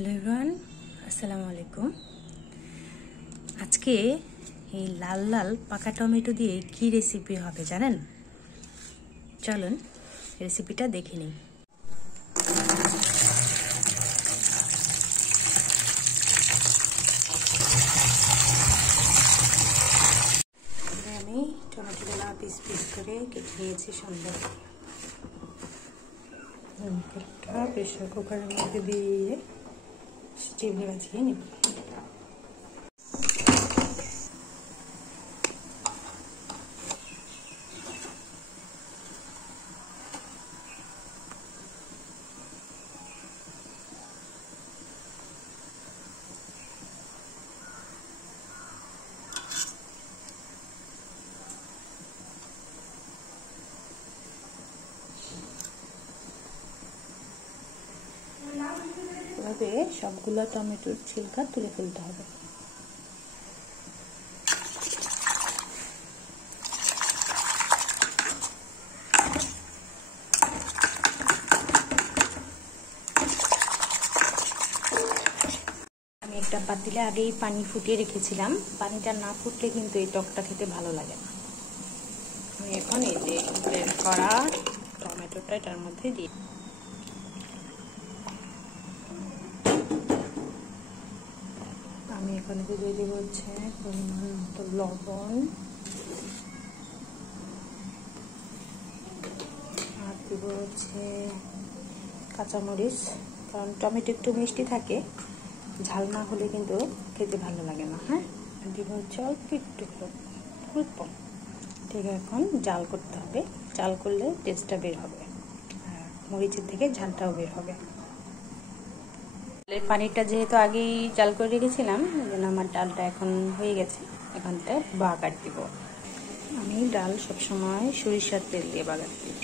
Hello everyone, আসসালামু আলাইকুম। আজকে এই লাল লাল পাকা টমেটো দিয়ে কি রেসিপি হবে জানেন? চলুন রেসিপিটা দেখে নিই। আমি টমেটোগুলো পিস পিস করে কেটে নিয়েছি সুন্দর। প্রেসার কুকারের মধ্যে দিয়ে চিংড়ি বাজিয়ে নিব। এভাবে সবগুলো টমেটোর ছিলকা তুলে ফেলতে হবে। আমি একটা পাতিলে আগেই পানি ফুটিয়ে রেখেছিলাম। পানিটা না ফুটলে কিন্তু এই টকটা খেতে ভালো লাগে না। আমি এখন এই যে বের করা টমেটোটা এটার মধ্যে দিই। আমি এখানে দিয়ে দিব হচ্ছে পরিমাণ মতো লবণ, আর দিব হচ্ছে কাঁচামরিচ, কারণ টমেটো একটু মিষ্টি থাকে, ঝাল না হলে কিন্তু খেতে ভালো লাগে না। হ্যাঁ, দিব হচ্ছে অল্প একটু অল্প। ঠিক আছে, এখন জাল করতে হবে। জাল করলে টেস্টটা বের হবে, আর মরিচের থেকে ঝালটাও বের হবে। পানিটা যেহেতু আগেই জাল করে রেখেছিলাম, ওই জন্য আমার ডালটা এখন হয়ে গেছে। এখানটা বাগার দিব। আমি ডাল সবসময় সরিষার তেল দিয়ে বাগার দিই।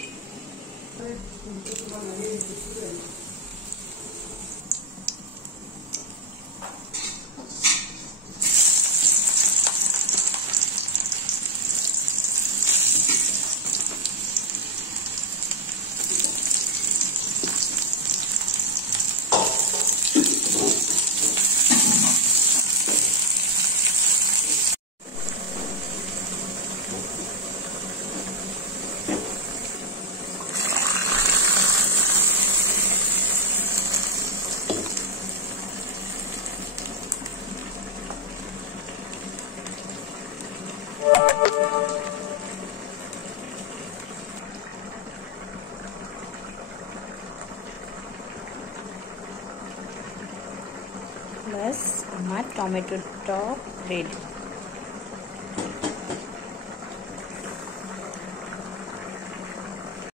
ব্যাস, আমার টমেটোর টক রেডি।